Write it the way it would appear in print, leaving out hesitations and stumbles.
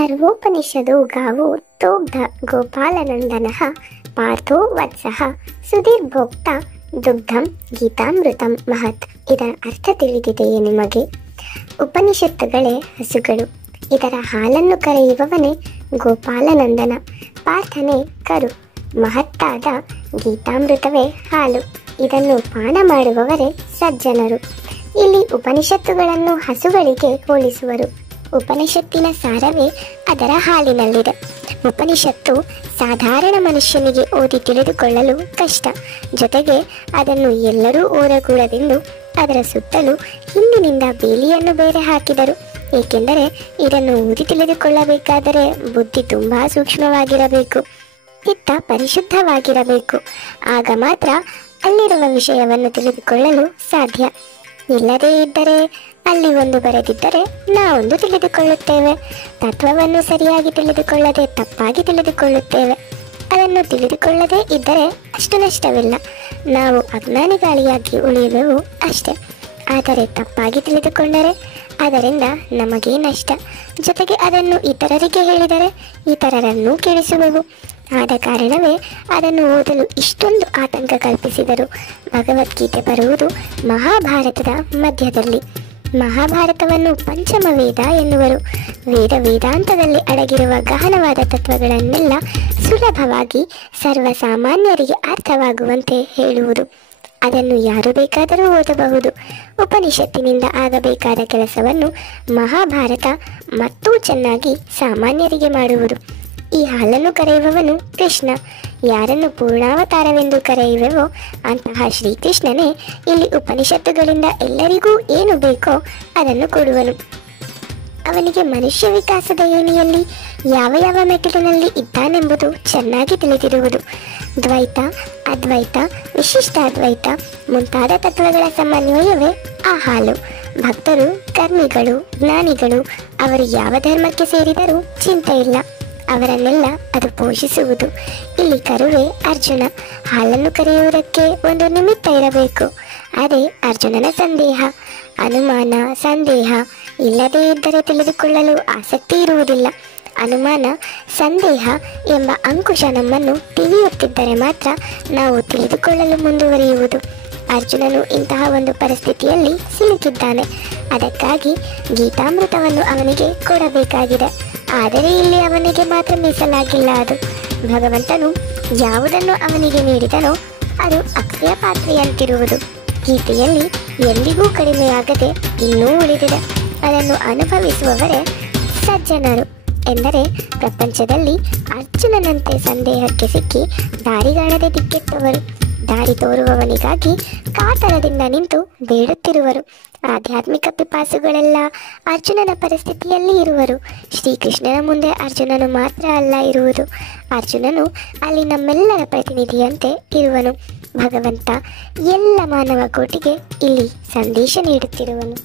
ಸರ್ವೋಪನಿಷದೋ ಗಾವೋ ತೋಗ್ಧ ಗೋಪಾಲನಂದನಃ ಪಾರ್ಥೋ ವತ್ಸಃ ಸುಧೀರ್ಭೋಕ್ತ ದುಗ್ಧಂ ಗೀತಾಮೃತಂ ಮಹತ್. ಇದರ ಅರ್ಥ ತಿಳಿದಿದೆಯೇ ನಿಮಗೆ? ಉಪನಿಷತ್ತುಗಳೇ ಹಸುಗಳು, ಇದರ ಹಾಲನ್ನು ಕರೆಯುವವನೇ ಗೋಪಾಲನಂದನ, ಪಾರ್ಥನೆ ಕರು, ಮಹತ್ತಾದ ಗೀತಾಮೃತವೇ ಹಾಲು, ಇದನ್ನು ಪಾನ ಮಾಡುವವರೇ ಸಜ್ಜನರು. ಇಲ್ಲಿ ಉಪನಿಷತ್ತುಗಳನ್ನು ಹಸುಗಳಿಗೆ ಹೋಲಿಸುವರು. ಉಪನಿಷತ್ತಿನ ಸಾರವೇ ಅದರ ಹಾಲಿನಲ್ಲಿದೆ. ಉಪನಿಷತ್ತು ಸಾಧಾರಣ ಮನುಷ್ಯನಿಗೆ ಓದಿ ತಿಳಿದುಕೊಳ್ಳಲು ಕಷ್ಟ. ಜೊತೆಗೆ ಅದನ್ನು ಎಲ್ಲರೂ ಓದಕೂಡದೆಂದು ಅದರ ಸುತ್ತಲೂ ಹಿಂದಿನಿಂದ ಬೇಲಿಯನ್ನು ಬೇರೆ ಹಾಕಿದರು. ಏಕೆಂದರೆ ಇದನ್ನು ಓದಿ ತಿಳಿದುಕೊಳ್ಳಬೇಕಾದರೆ ಬುದ್ಧಿ ತುಂಬ ಸೂಕ್ಷ್ಮವಾಗಿರಬೇಕು, ಚಿತ್ತ ಪರಿಶುದ್ಧವಾಗಿರಬೇಕು. ಆಗ ಮಾತ್ರ ಅಲ್ಲಿರುವ ವಿಷಯವನ್ನು ತಿಳಿದುಕೊಳ್ಳಲು ಸಾಧ್ಯ. ಇಲ್ಲದೇ ಇದ್ದರೆ ಅಲ್ಲಿ ಒಂದು ಬರೆದಿದ್ದರೆ ನಾವೊಂದು ತಿಳಿದುಕೊಳ್ಳುತ್ತೇವೆ. ತತ್ವವನ್ನು ಸರಿಯಾಗಿ ತಿಳಿದುಕೊಳ್ಳದೆ ತಪ್ಪಾಗಿ ತಿಳಿದುಕೊಳ್ಳುತ್ತೇವೆ. ಅದನ್ನು ತಿಳಿದುಕೊಳ್ಳದೇ ಇದ್ದರೆ ಅಷ್ಟು ನಷ್ಟವಿಲ್ಲ, ನಾವು ಅಜ್ಞಾನಿಗಳಿಯಾಗಿ ಉಳಿಯುವೆವು ಅಷ್ಟೇ. ಆದರೆ ತಪ್ಪಾಗಿ ತಿಳಿದುಕೊಂಡರೆ ಅದರಿಂದ ನಮಗೇ ನಷ್ಟ. ಜೊತೆಗೆ ಅದನ್ನು ಇತರರಿಗೆ ಹೇಳಿದರೆ ಇತರರನ್ನೂ ಕೆಡಿಸುವೆವು. ಆದ ಕಾರಣವೇ ಅದನ್ನು ಓದಲು ಇಷ್ಟೊಂದು ಆತಂಕ ಕಲ್ಪಿಸಿದರು. ಭಗವದ್ಗೀತೆ ಬರುವುದು ಮಹಾಭಾರತದ ಮಧ್ಯದಲ್ಲಿ. ಮಹಾಭಾರತವನ್ನು ಪಂಚಮ ವೇದ ಎನ್ನುವರು. ವೇದಾಂತದಲ್ಲಿ ಅಡಗಿರುವ ಗಹನವಾದ ತತ್ವಗಳನ್ನೆಲ್ಲ ಸುಲಭವಾಗಿ ಸರ್ವಸಾಮಾನ್ಯರಿಗೆ ಅರ್ಥವಾಗುವಂತೆ ಹೇಳುವುದು. ಅದನ್ನು ಯಾರು ಬೇಕಾದರೂ ಓದಬಹುದು. ಉಪನಿಷತ್ತಿನಿಂದ ಆಗಬೇಕಾದ ಕೆಲಸವನ್ನು ಮಹಾಭಾರತ ಮತ್ತೂ ಚೆನ್ನಾಗಿ ಸಾಮಾನ್ಯರಿಗೆ ಮಾಡುವುದು. ಈ ಹಾಲನ್ನು ಕರೆಯುವವನು ಕೃಷ್ಣ. ಯಾರನ್ನು ಪೂರ್ಣಾವತಾರವೆಂದು ಕರೆಯುವೆವೋ ಅಂತಹ ಶ್ರೀಕೃಷ್ಣನೇ ಇಲ್ಲಿ ಉಪನಿಷತ್ತುಗಳಿಂದ ಎಲ್ಲರಿಗೂ ಏನು ಬೇಕೋ ಅದನ್ನು ಕೊಡುವನು. ಅವನಿಗೆ ಮನುಷ್ಯ ವಿಕಾಸದ ಏಣಿಯಲ್ಲಿ ಯಾವ ಯಾವ ಮೆಟ್ಟಿಲಿನಲ್ಲಿ ಇದ್ದಾನೆಂಬುದು ಚೆನ್ನಾಗಿ ತಿಳಿದಿರುವುದು. ದ್ವೈತ, ಅದ್ವೈತ, ವಿಶಿಷ್ಟಾದ್ವೈತ ಮುಂತಾದ ತತ್ವಗಳ ಸಮನ್ವಯವೇ ಆ ಹಾಲು. ಭಕ್ತರು, ಕರ್ಮಿಗಳು, ಜ್ಞಾನಿಗಳು ಅವರು ಯಾವ ಧರ್ಮಕ್ಕೆ ಸೇರಿದರೂ ಚಿಂತೆ ಇಲ್ಲ, ಅವರನ್ನೆಲ್ಲ ಅದು ಪೋಷಿಸುವುದು. ಇಲ್ಲಿ ಕರುವೇ ಅರ್ಜುನ. ಹಾಲನ್ನು ಕರೆಯುವುದಕ್ಕೆ ಒಂದು ನಿಮಿತ್ತ ಇರಬೇಕು. ಅದೇ ಅರ್ಜುನನ ಸಂದೇಹ. ಅನುಮಾನ, ಸಂದೇಹ ಇಲ್ಲದೇ ಇದ್ದರೆ ತಿಳಿದುಕೊಳ್ಳಲು ಆಸಕ್ತಿ ಇರುವುದಿಲ್ಲ. ಅನುಮಾನ, ಸಂದೇಹ ಎಂಬ ಅಂಕುಶ ನಮ್ಮನ್ನು ತಿವಿಯುತ್ತಿದ್ದರೆ ಮಾತ್ರ ನಾವು ತಿಳಿದುಕೊಳ್ಳಲು ಮುಂದುವರಿಯುವುದು. ಅರ್ಜುನನು ಇಂತಹ ಒಂದು ಪರಿಸ್ಥಿತಿಯಲ್ಲಿ ಸಿಲುಕಿದ್ದಾನೆ. ಅದಕ್ಕಾಗಿ ಗೀತಾಮೃತವನ್ನು ಅವನಿಗೆ ಕೊಡಬೇಕಾಗಿದೆ. ಆದರೆ ಇಲ್ಲಿ ಅವನಿಗೆ ಮಾತ್ರ ಮೀಸಲಾಗಿಲ್ಲ ಅದು. ಭಗವಂತನು ಯಾವುದನ್ನು ಅವನಿಗೆ ನೀಡಿದನೋ ಅದು ಅಕ್ಷಯ ಪಾತ್ರೆಯಂತಿರುವುದು. ಗೀತೆಯಲ್ಲಿ ಎಂದಿಗೂ ಕಡಿಮೆಯಾಗದೆ ಇನ್ನೂ ಉಳಿದಿದೆ. ಅದನ್ನು ಅನುಭವಿಸುವವರೇ ಸಜ್ಜನರು. ಎಂದರೆ ಪ್ರಪಂಚದಲ್ಲಿ ಅರ್ಜುನನಂತೆ ಸಂದೇಹಕ್ಕೆ ಸಿಕ್ಕಿ ದಾರಿಗಾಣದೆ ದಿಕ್ಕೆಟ್ಟವರು, ದಾರಿ ತೋರುವವನಿಗಾಗಿ ಕಾತರದಿಂದ ನಿಂತು ಬೇಡುತ್ತಿರುವರು. ಆಧ್ಯಾತ್ಮಿಕ ಪಿಪಾಸುಗಳೆಲ್ಲ ಅರ್ಜುನನ ಪರಿಸ್ಥಿತಿಯಲ್ಲಿ ಇರುವರು. ಶ್ರೀಕೃಷ್ಣನ ಮುಂದೆ ಅರ್ಜುನನು ಮಾತ್ರ ಅಲ್ಲ ಇರುವುದು. ಅರ್ಜುನನು ಅಲ್ಲಿ ನಮ್ಮೆಲ್ಲರ ಪ್ರತಿನಿಧಿಯಂತೆ ಇರುವನು. ಭಗವಂತ ಎಲ್ಲ ಮಾನವ ಕೋಟಿಗೆ ಇಲ್ಲಿ ಸಂದೇಶ ನೀಡುತ್ತಿರುವನು.